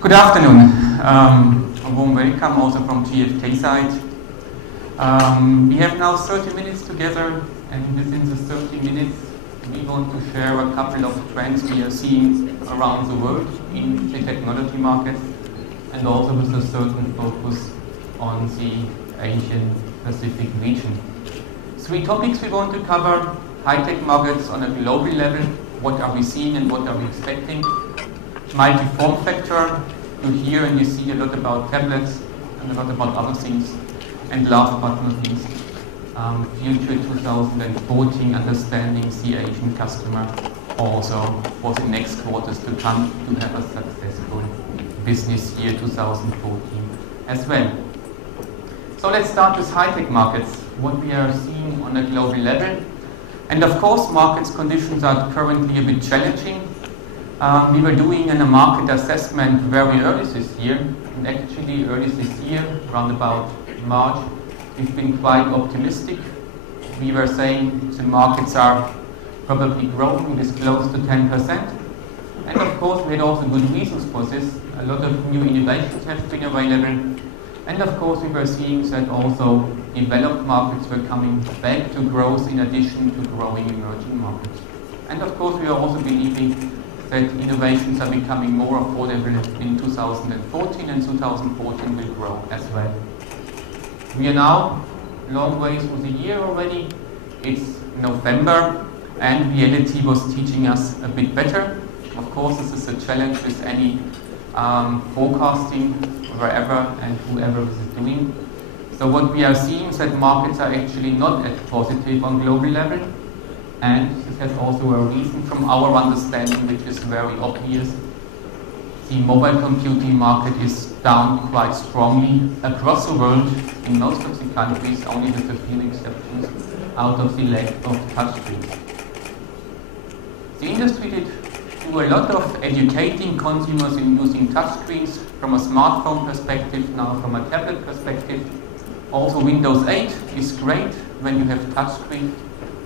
Good afternoon. A warm welcome also from GfK side. We have now 30 minutes together, and within the 30 minutes we want to share a couple of trends we are seeing around the world in the technology market, and also with a certain focus on the Asian Pacific region. 3 topics we want to cover: high-tech markets on a global level, what are we seeing and what are we expecting; multi-form factor, you hear and you see a lot about tablets and a lot about other things; and last but not least, future 2014, understanding the Asian customer also for the next quarters to come to have a successful business year 2014 as well. So let's start with high-tech markets, what we are seeing on a global level. And of course, market conditions are currently a bit challenging. We were doing a market assessment very early this year, and actually early this year, around about March, we've been quite optimistic. We were saying the markets are probably growing with close to 10%. And of course, we had also good reasons for this. A lot of new innovations have been available. And of course, we were seeing that also developed markets were coming back to growth in addition to growing emerging markets. And of course, we are also believing that innovations are becoming more affordable in 2014, and 2014 will grow as well. We are now long way through the year already. It's November, and reality was teaching us a bit better. Of course, this is a challenge with any forecasting, wherever and whoever this is doing. So what we are seeing is that markets are actually not as positive on global level. And this has also a reason from our understanding, which is very obvious. The mobile computing market is down quite strongly across the world, in most of the countries, only with a few exceptions, out of the lack of touchscreens. The industry did do a lot of educating consumers in using touchscreens from a smartphone perspective, now from a tablet perspective. Also Windows 8 is great when you have touchscreen.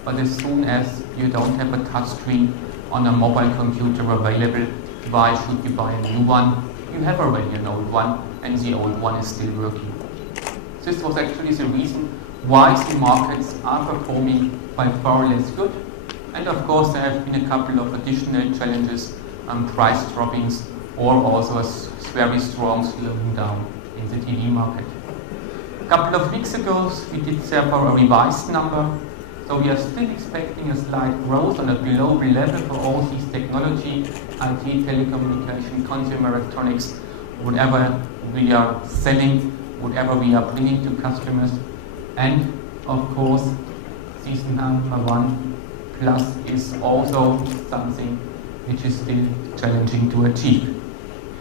But as soon as you don't have a touchscreen on a mobile computer available, why should you buy a new one? You have already an old one, and the old one is still working. This was actually the reason why the markets are performing by far less good. And of course, there have been a couple of additional challenges, price droppings, or also a very strong slowing down in the TV market. A couple of weeks ago, we did therefore a revised number. So we are still expecting a slight growth on a global level for all these technology, IT, telecommunication, consumer electronics, whatever we are selling, whatever we are bringing to customers. And of course, season number 1 plus is also something which is still challenging to achieve.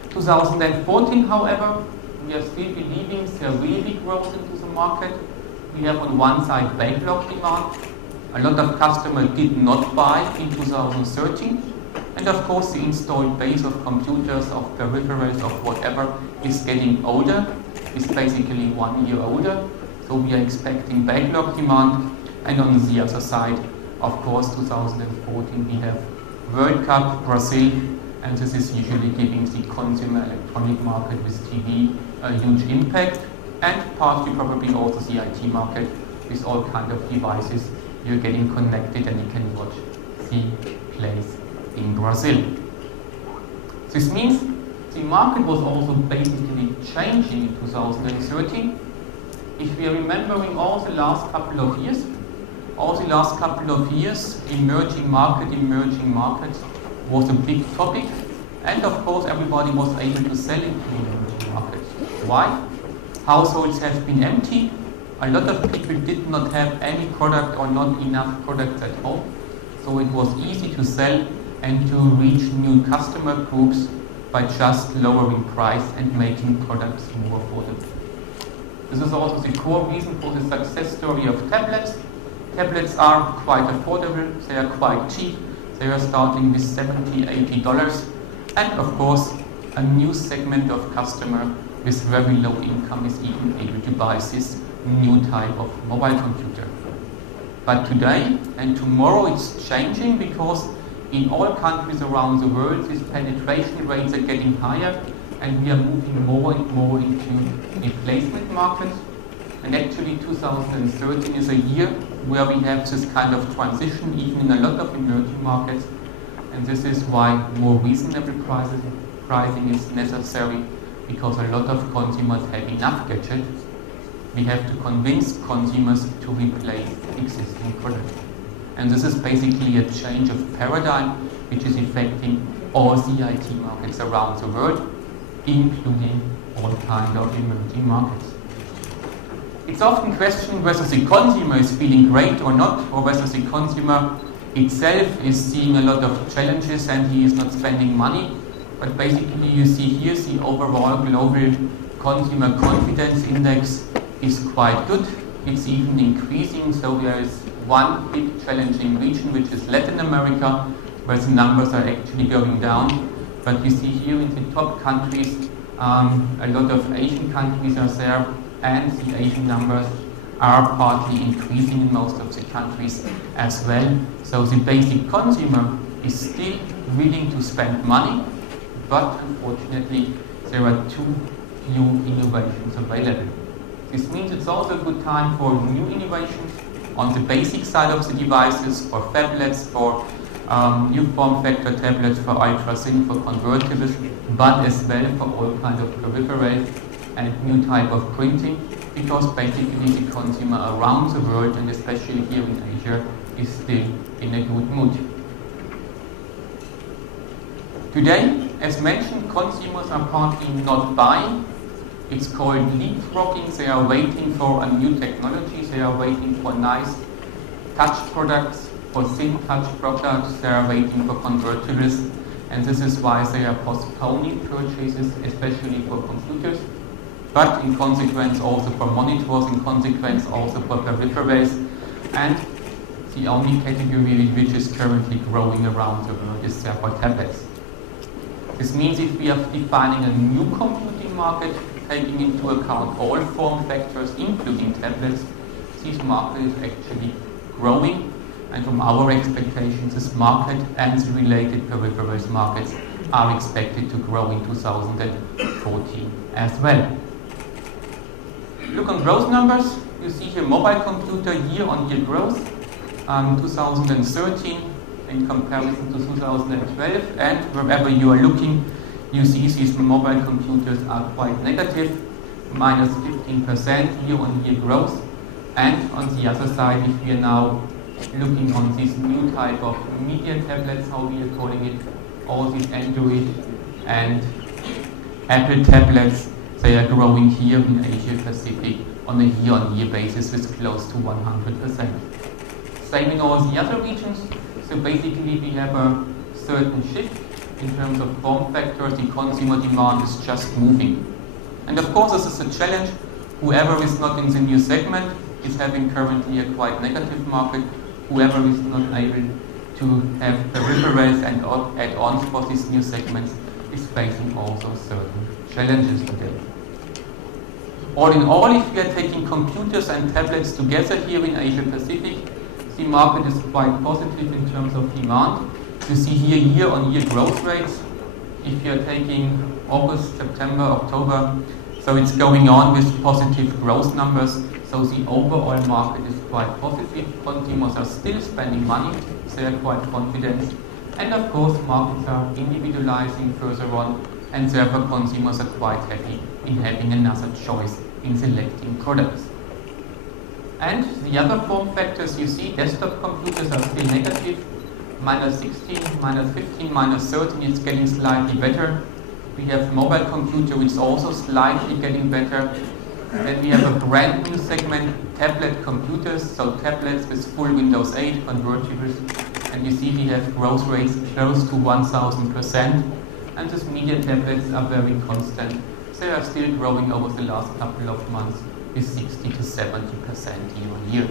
2014, however, we are still believing there will be growth into the market. We have on one side backlog demand. A lot of customers did not buy in 2013. And of course the installed base of computers, of peripherals, of whatever is getting older, is basically 1 year older. So we are expecting backlog demand. And on the other side, of course, 2014 we have World Cup, Brazil, and this is usually giving the consumer electronic market with TV a huge impact. And partly probably also the IT market with all kind of devices you're getting connected and you can watch the plays in Brazil. This means the market was also basically changing in 2013. If we are remembering all the last couple of years, emerging markets was a big topic, and of course everybody was able to sell into emerging markets. Why? Households have been empty. A lot of people did not have any product or not enough products at home. So it was easy to sell and to reach new customer groups by just lowering price and making products more affordable. This is also the core reason for the success story of tablets. Tablets are quite affordable, they are quite cheap. They are starting with $70, $80. And of course, a new segment of customer with very low income is even able to buy this new type of mobile computer. But today and tomorrow it's changing, because in all countries around the world these penetration rates are getting higher, and we are moving more and more into replacement markets. And actually 2013 is a year where we have this kind of transition even in a lot of emerging markets, and this is why more reasonable pricing is necessary, because a lot of consumers have enough gadgets. We have to convince consumers to replace existing products. And this is basically a change of paradigm which is affecting all the IT markets around the world, including all kinds of emerging markets. It's often questioned whether the consumer is feeling great or not, or whether the consumer itself is seeing a lot of challenges and he is not spending money. But basically you see here the overall global consumer confidence index is quite good. It's even increasing, so there is one big challenging region, which is Latin America, where the numbers are actually going down. But you see here in the top countries, a lot of Asian countries are there, and the Asian numbers are partly increasing in most of the countries as well. So the basic consumer is still willing to spend money, but unfortunately there are too few innovations available. This means it's also a good time for new innovations on the basic side of the devices, for phablets, for new form factor tablets, for ultra-thin, for convertibles, but as well for all kinds of peripherals and new type of printing, because basically the consumer around the world, and especially here in Asia, is still in a good mood. Today, as mentioned, consumers are partly not buying. It's called leapfrogging. They are waiting for a new technology. They are waiting for nice touch products, for thin touch products. They are waiting for convertibles. And this is why they are postponing purchases, especially for computers, but in consequence also for monitors, in consequence also for peripherals. And the only category which is currently growing around the world is therefore tablets. This means if we are defining a new computing market, taking into account all form factors, including tablets, this market is actually growing. And from our expectations, this market and the related peripherals markets are expected to grow in 2014 as well. Look on growth numbers. You see here mobile computer year-on-year growth, 2013 in comparison to 2012, and wherever you are looking, you see these mobile computers are quite negative, minus 15% year-on-year growth. And on the other side, if we are now looking on this new type of media tablets, how we are calling it, all these Android and Apple tablets, they are growing here in Asia Pacific on a year-on-year basis with close to 100%. Same in all the other regions. So basically we have a certain shift in terms of form factors. The consumer demand is just moving. And of course this is a challenge. Whoever is not in the new segment is having currently a quite negative market. Whoever is not able to have peripherals and add-ons for these new segments is facing also certain challenges today. All in all, if we are taking computers and tablets together here in Asia Pacific, the market is quite positive in terms of demand. You see here year-on-year growth rates. If you are taking August, September, October, so it's going on with positive growth numbers. So the overall market is quite positive. Consumers are still spending money. They are quite confident. And of course, markets are individualizing further on, and therefore consumers are quite happy in having another choice in selecting products. And the other form factors you see, desktop computers are still negative, minus 16, minus 15, minus 13, it's getting slightly better. We have mobile computer, which is also slightly getting better. Then we have a brand new segment, tablet computers, so tablets with full Windows 8 convertibles. And you see we have growth rates close to 1000%. And these media tablets are very constant. They are still growing over the last couple of months with 60 to 70% year-on-year.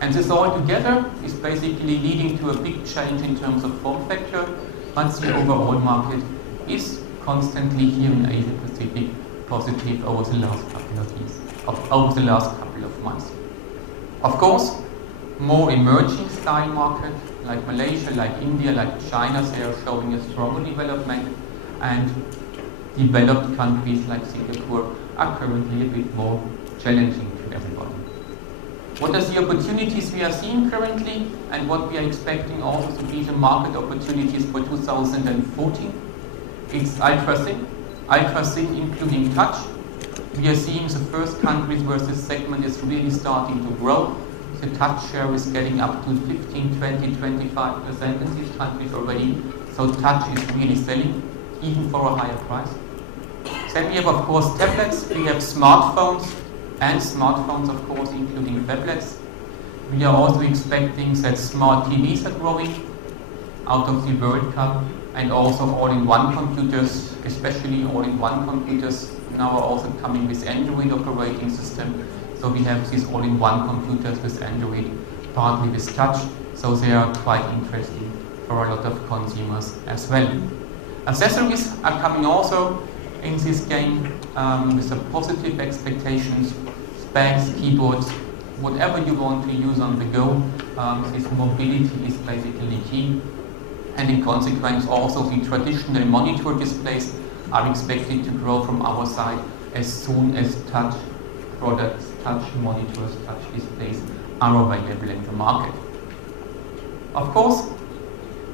And this all together is basically leading to a big change in terms of form factor, but the overall market is constantly here in Asia Pacific positive over the last couple of years, over the last couple of months. Of course, more emerging style markets like Malaysia, like India, like China, they are showing a stronger development, and developed countries like Singapore are currently a bit more challenging to everybody. What are the opportunities we are seeing currently and what we are expecting also to be the market opportunities for 2014? It's ultra-thin including touch. We are seeing the first countries where this segment is really starting to grow. The touch share is getting up to 15, 20, 25% in these countries already. So touch is really selling, even for a higher price. Then we have, of course, tablets. We have smartphones, and smartphones, of course, including tablets. We are also expecting that smart TVs are growing out of the World Cup, and also all-in-one computers, especially all-in-one computers, now are also coming with Android operating system. So we have these all-in-one computers with Android, partly with touch, so they are quite interesting for a lot of consumers as well. Accessories are coming also in this game with a positive expectations. Bags, keyboards, whatever you want to use on the go, this mobility is basically key. And in consequence also the traditional monitor displays are expected to grow from our side as soon as touch products, touch monitors, touch displays are available in the market. Of course,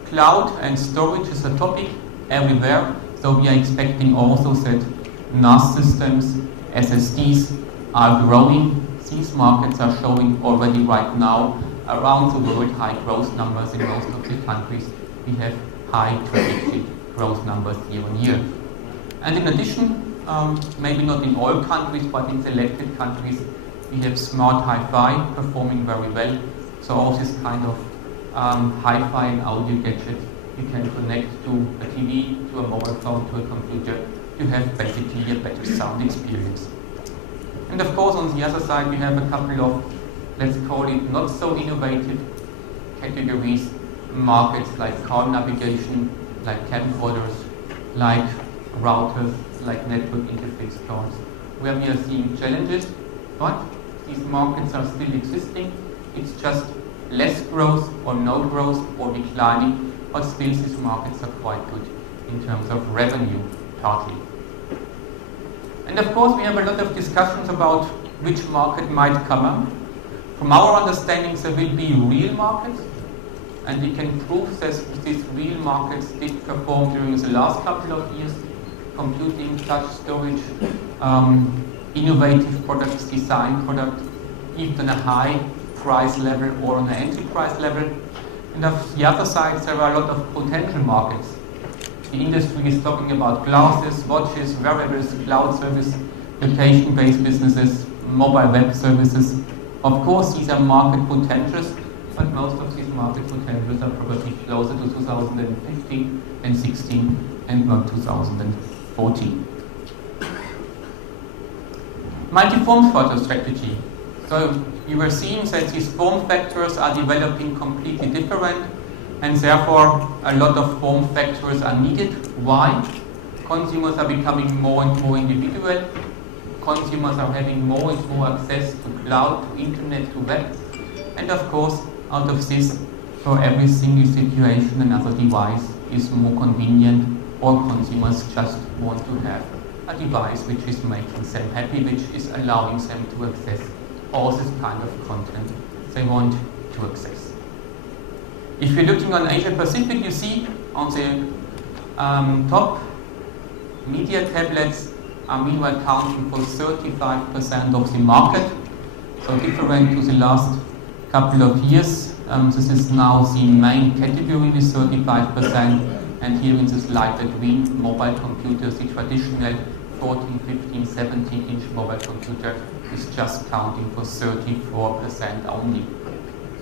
cloud and storage is a topic everywhere, so we are expecting also that NAS systems, SSDs are growing. These markets are showing already right now around the world high growth numbers in most of the countries. We have high predicted growth numbers year on year. And in addition, maybe not in all countries, but in selected countries, we have smart hi-fi performing very well. So all this kind of hi-fi and audio gadgets you can connect to a TV, to a mobile phone, to a computer. You have basically a better sound experience. And of course, on the other side, we have a couple of, let's call it, not so innovative categories, markets like car navigation, like camcorders, like routers, like network interface cards, where we are seeing challenges, but these markets are still existing. It's just less growth or no growth or declining, but still these markets are quite good in terms of revenue, partly. And of course, we have a lot of discussions about which market might come up. From our understanding, there will be real markets, and we can prove that these real markets did perform during the last couple of years. Computing, touch, storage, innovative products, design products, even on a high price level or on an entry price level. And on the other side, there are a lot of potential markets. The industry is talking about glasses, watches, wearables, cloud service, location-based businesses, mobile web services. Of course, these are market potentials, but most of these market potentials are probably closer to 2015 and 16 and not 2014. Multi-form factor strategy. So you were seeing that these form factors are developing completely different, and therefore a lot of form factors are needed. Why? Consumers are becoming more and more individual. Consumers are having more and more access to cloud, to internet, to web. And of course, out of this, for every single situation, another device is more convenient, or consumers just want to have a device which is making them happy, which is allowing them to access all this kind of content they want to access. If you're looking on Asia Pacific, you see on the top, media tablets are meanwhile accounting for 35% of the market. So different to the last couple of years, this is now the main category with 35%. And here in this lighter green, mobile computers, the traditional 14, 15, 17-inch mobile computer is just counting for 34% only.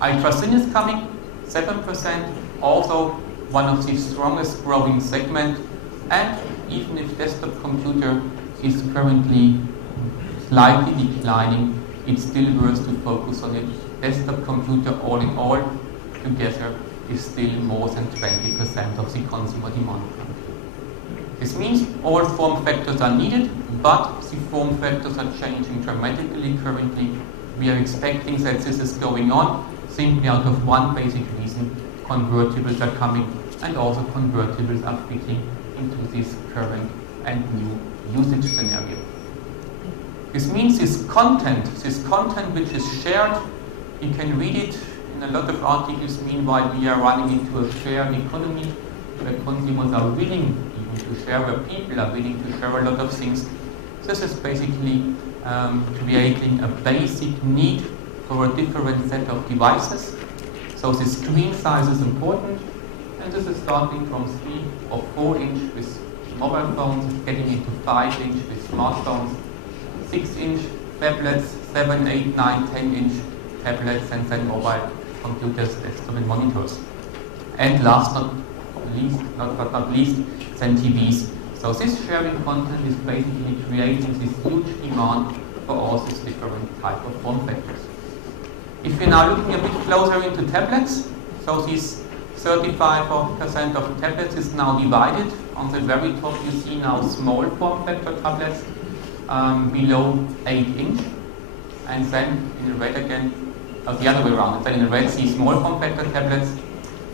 Ultra-thin is coming, 7%, also one of the strongest growing segments. And even if desktop computer is currently slightly declining, it's still worth to focus on it. Desktop computer all in all together is still more than 20% of the consumer demand. This means all form factors are needed, but the form factors are changing dramatically currently. We are expecting that this is going on simply out of one basic reason: convertibles are coming, and also convertibles are fitting into this current and new usage scenario. This means this content which is shared, you can read it in a lot of articles. Meanwhile, we are running into a shared economy where consumers are willing even to share, where people are willing to share a lot of things. This is basically creating a basic need for a different set of devices. So the screen size is important, and this is starting from 3 or 4 inch with mobile phones, getting into 5 inch with smartphones, 6 inch tablets, 7, 8, 9, 10 inch tablets, and then mobile computers, desktop and monitors. And last but not least, then TVs. So this sharing content is basically creating this huge demand for all these different type of form factors. If we're now looking a bit closer into tablets, so these 35% of tablets is now divided. On the very top you see now small form factor tablets below 8 inch, and then in red again, the other way around, and then in red see small form factor tablets.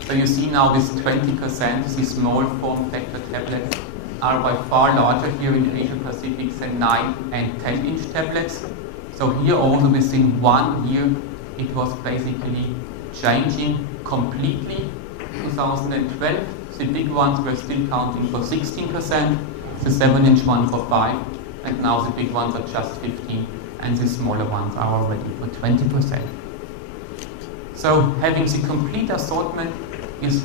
So you see now this 20%, these small form factor tablets are by far larger here in Asia Pacific than 9 and 10 inch tablets. So here also within 1 year it was basically changing completely. 2012, the big ones were still counting for 16%, the 7 inch one for 5%, and now the big ones are just 15%, and the smaller ones are already for 20%. So having the complete assortment is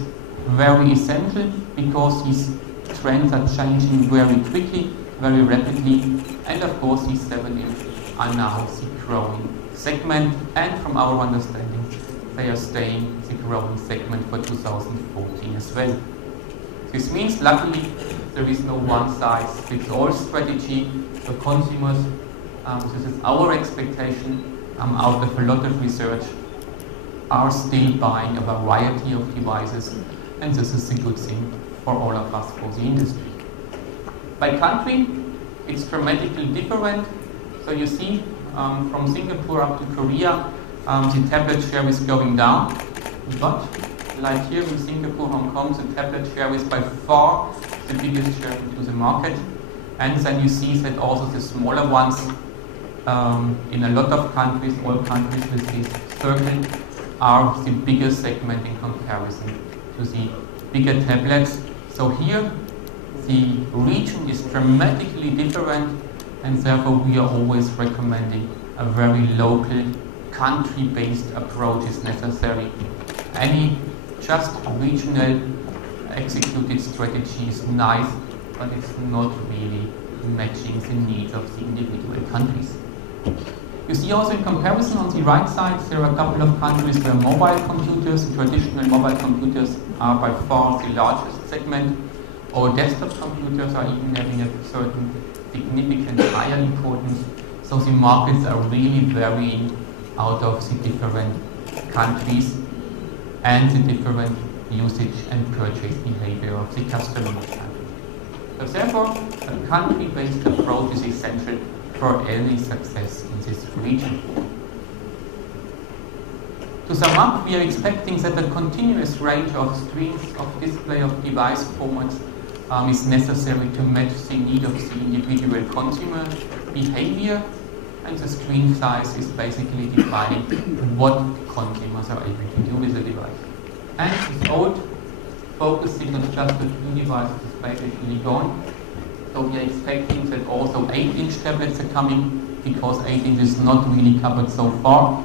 very essential, because these trends are changing very quickly, very rapidly, and of course these 7 inch are now the growing segment, and from our understanding they are staying the growing segment for 2014 as well. This means luckily there is no one-size-fits-all strategy for consumers. This is our expectation out of a lot of research, are still buying a variety of devices, and this is a good thing for all of us, for the industry. By country, it's dramatically different. So you see from Singapore up to Korea, the tablet share is going down, but like here in Singapore, Hong Kong, the tablet share is by far the biggest share into the market. And then you see that also the smaller ones in a lot of countries, all countries with this circle, are the biggest segment in comparison to the bigger tablets. So here the region is dramatically different, and therefore we are always recommending a very local, country-based approach is necessary. Any just regional executed strategy is nice, but it's not really matching the needs of the individual countries. You see also in comparison on the right side, there are a couple of countries where mobile computers, traditional mobile computers, are by far the largest segment, or desktop computers are even having a certain significant higher importance. So the markets are really varying out of the different countries and the different usage and purchase behavior of the customer. So therefore, a country-based approach is essential for any success in this region. To sum up, we are expecting that a continuous range of screens, of display, of device formats is necessary to match the need of the individual consumer behavior, and the screen size is basically defining what consumers are able to do with the device. And this old focusing on just the 2 devices is basically gone. So we are expecting that also 8-inch tablets are coming, because 8 inch is not really covered so far,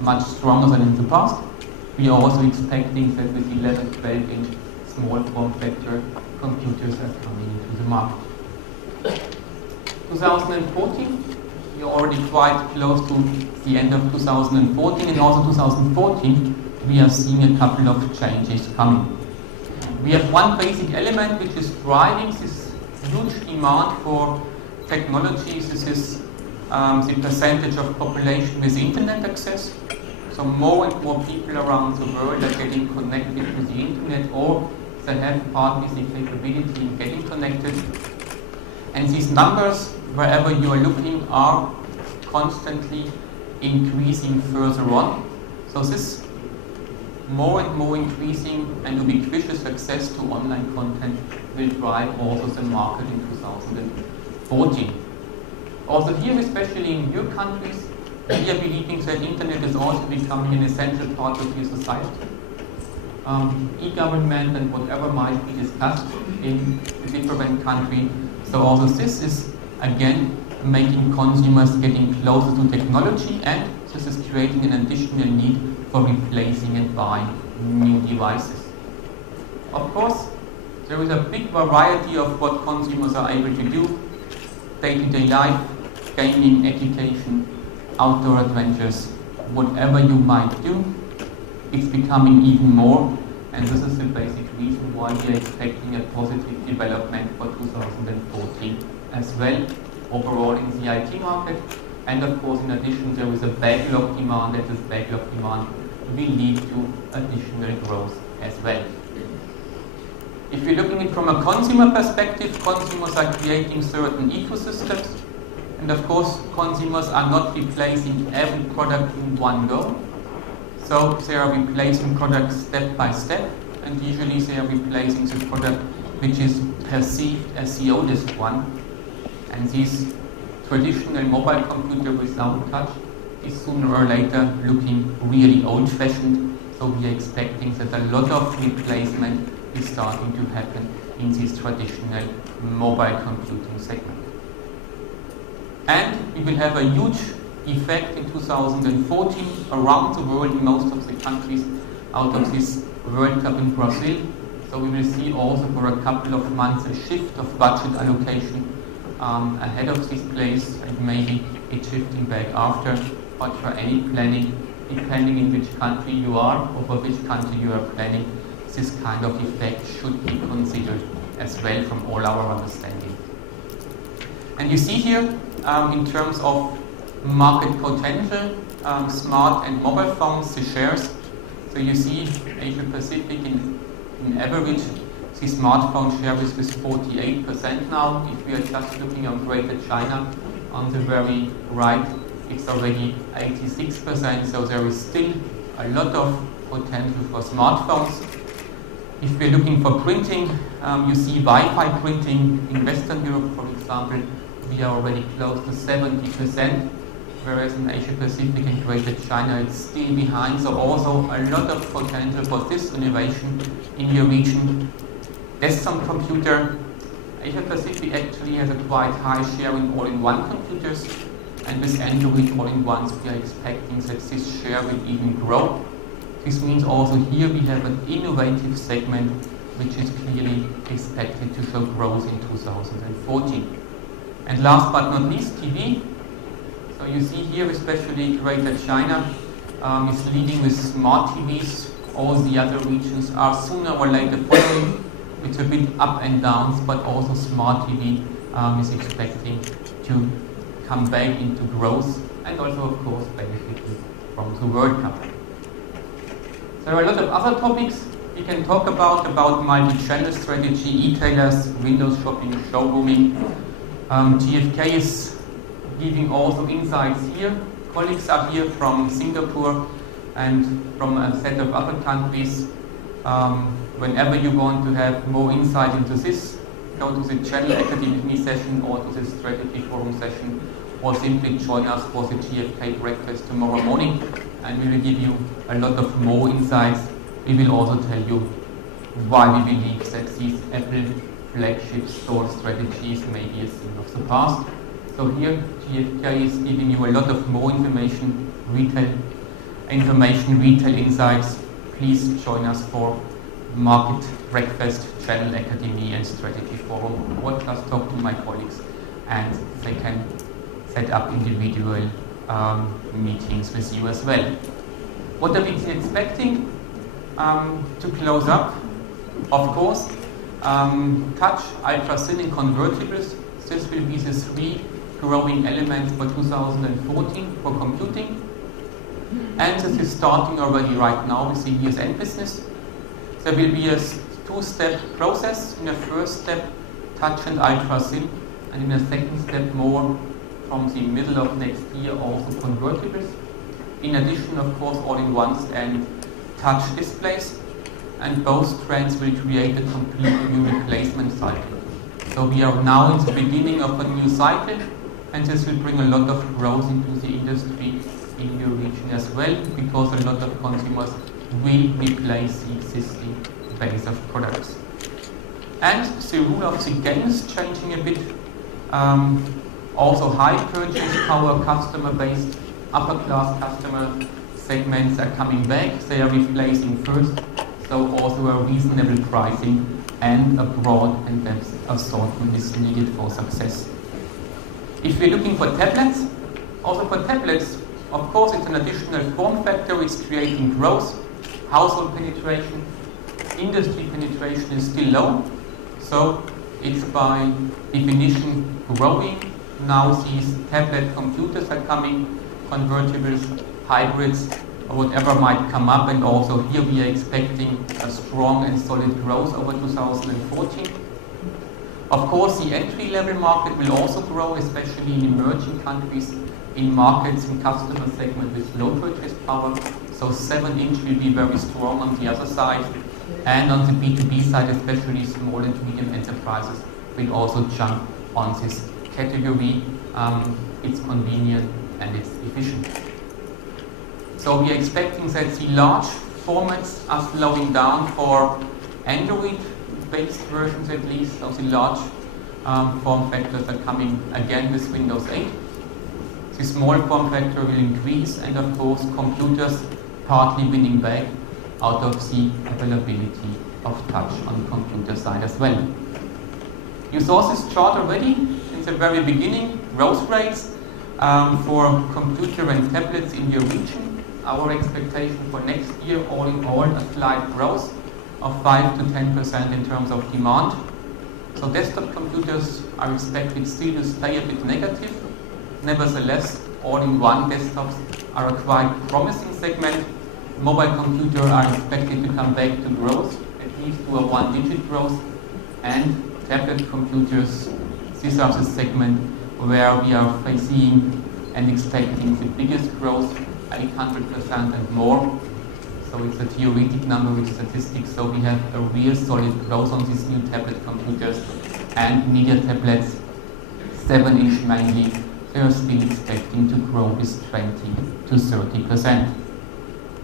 much stronger than in the past. We are also expecting that with 11, 12-inch small form factor computers are coming into the market. 2014, we are already quite close to the end of 2014, and also 2014 we are seeing a couple of changes coming. We have one basic element which is driving this huge demand for technologies. This is the percentage of population with internet access. So more and more people around the world are getting connected to the internet, or they have partly the capability in getting connected. And these numbers, wherever you are looking, are constantly increasing further on. So this more and more increasing and ubiquitous access to online content will drive also the market in 2014. Also here, especially in your countries, we are believing that internet is also becoming an essential part of your society. E-government and whatever might be discussed in a different country. So also this is again making consumers getting closer to technology, and this is creating an additional need for replacing and buying new devices. Of course, there is a big variety of what consumers are able to do: day-to-day life, gaming, education, outdoor adventures, whatever you might do, it's becoming even more, and this is the basic reason why we are expecting a positive development for 2014 as well, overall in the IT market. And of course, in addition, there is a backlog demand, and this backlog demand will lead to additional growth as well. If you're looking at it from a consumer perspective, consumers are creating certain ecosystems, and of course, consumers are not replacing every product in one go. So they are replacing products step by step, and usually they are replacing the product which is perceived as the oldest one. And this traditional mobile computer without touch is sooner or later looking really old-fashioned. So we are expecting that a lot of replacement is starting to happen in this traditional mobile computing segment. And we will have a huge effect in 2014 around the world in most of the countries out of this World Cup in Brazil. So we will see also for a couple of months a shift of budget allocation ahead of this place, and maybe it's shifting back after. But for any planning, depending in which country you are or for which country you are planning, this kind of effect should be considered as well from all our understanding. And you see here, in terms of market potential, smart and mobile phones, the shares. So you see Asia Pacific in average, the smartphone share is with 48% now. If we are just looking at Greater China, on the very right, it's already 86%. So there is still a lot of potential for smartphones. If we're looking for printing, you see Wi-Fi printing in Western Europe, for example, we are already close to 70%, whereas in Asia Pacific and Greater China it's still behind. So also a lot of potential for this innovation in your region. Desktop computer, Asia Pacific actually has a quite high share in all-in-one computers, and with Android all-in-ones we are expecting that this share will even grow. This means also here we have an innovative segment which is clearly expected to show growth in 2014. And last but not least, TV. So you see here, especially Greater China is leading with smart TVs. All the other regions are sooner or later following. It's a bit up and downs, but also smart TV is expecting to come back into growth, and also of course benefiting from the World Cup. There are a lot of other topics we can talk about multi-channel strategy, e-tailers, windows shopping, showrooming. GfK is giving also insights here. Colleagues are here from Singapore and from a set of other countries. Whenever you want to have more insight into this, go to the Channel Academy session or to the Strategy Forum session, or simply join us for the GfK breakfast tomorrow morning, and we will give you a lot of more insights. We will also tell you why we believe that these Apple flagship store strategies may be a thing of the past. So here GfK is giving you a lot of more information, retail insights. Please join us for Market Breakfast, Channel Academy and Strategy Forum, or just talk to my colleagues and they can set up individual meetings with you as well. What are we expecting to close up? Of course, touch, ultra-thin and convertibles. This will be the three growing elements for 2014 for computing. And this is starting already right now with the year's end business. There will be a two-step process. In the first step, touch and ultra-thin, and in the second step, more from the middle of next year, also convertibles. In addition, of course, all-in-ones and touch displays. and both trends will create a complete new replacement cycle. So we are now in the beginning of a new cycle, and this will bring a lot of growth into the industry in your region as well, because a lot of consumers will replace the existing base of products. And the rule of the game is changing a bit. Also high purchase power customer base, upper class customer segments are coming back. They are replacing first, so also a reasonable pricing and a broad and depth assortment is needed for success. If we're looking for tablets, also for tablets, of course it's an additional form factor, it's creating growth. Household penetration, industry penetration is still low, so it's by definition growing. Now these tablet computers are coming, convertibles, hybrids, or whatever might come up, and also here we are expecting a strong and solid growth over 2014. Of course, the entry-level market will also grow, especially in emerging countries, in markets in customer segment with low purchase power. So 7-inch will be very strong on the other side, and on the B2B side, especially small and medium enterprises will also jump on this category. It's convenient and it's efficient. So we are expecting that the large formats are slowing down for Android-based versions at least. So the large form factors are coming again with Windows 8. The small form factor will increase, and of course computers partly winning back out of the availability of touch on the computer side as well. You saw this chart already in the very beginning, growth rates for computer and tablets in your region. Our expectation for next year, all in all, a slight growth of 5 to 10% in terms of demand. So desktop computers are expected still to stay a bit negative. Nevertheless, all-in-one desktops are a quite promising segment. Mobile computers are expected to come back to growth, at least to a one-digit growth. And tablet computers, these are the segment where we are seeing and expecting the biggest growth, 800% and more. So it's a theoretic number with statistics, so we have a real solid growth on these new tablet computers. And media tablets, 7-inch mainly, they are still expecting to grow with 20 to 30%.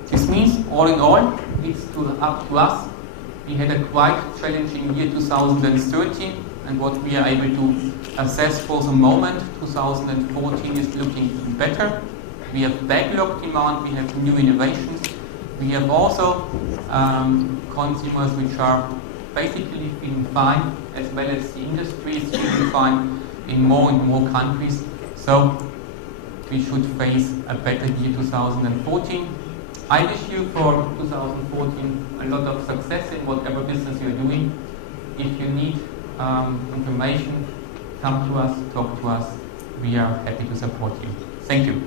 This means, all in all, it's up to us. We had a quite challenging year 2013, and what we are able to assess for the moment, 2014 is looking better. We have backlog demand, we have new innovations. We have also consumers which are basically feeling fine, as well as the industry is feeling fine in more and more countries. So we should face a better year 2014. I wish you for 2014 a lot of success in whatever business you're doing. If you need information, come to us, talk to us. We are happy to support you. Thank you.